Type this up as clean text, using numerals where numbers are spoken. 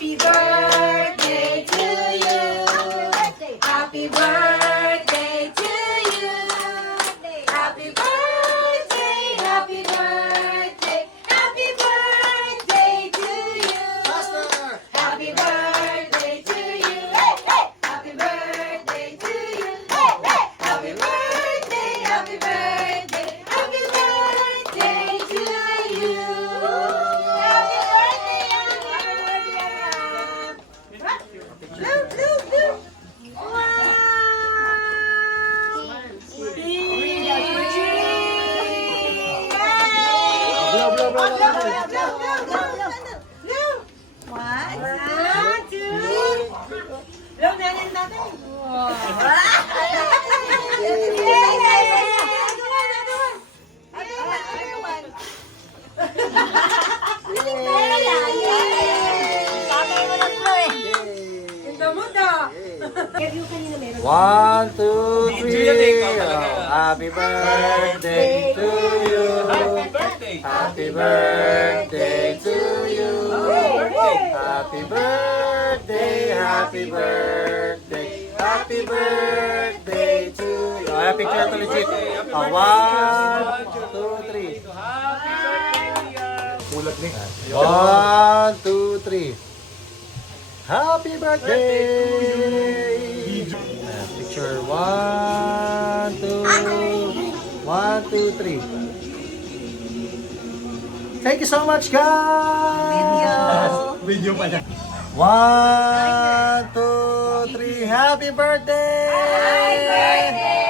Happy birthday to you. Happy birthday to you. Happy birthday, happy birthday, happy birthday to you. Happy birthday to you. Happy birthday to you. Happy birthday, happy birthday, happy birthday to you. Happy birthday, Look, look, look. Wow. One, two. Blow natin natin. One, two, three. Happy birthday to you. Happy birthday to you. Happy birthday, happy birthday, happy birthday to you. Ay, picture to legit. One, two, three. One, two, three. Happy birthday! Picture one, two, three. Thank you so much, guys! Video pa niya. One, two, three. Happy birthday! Happy birthday!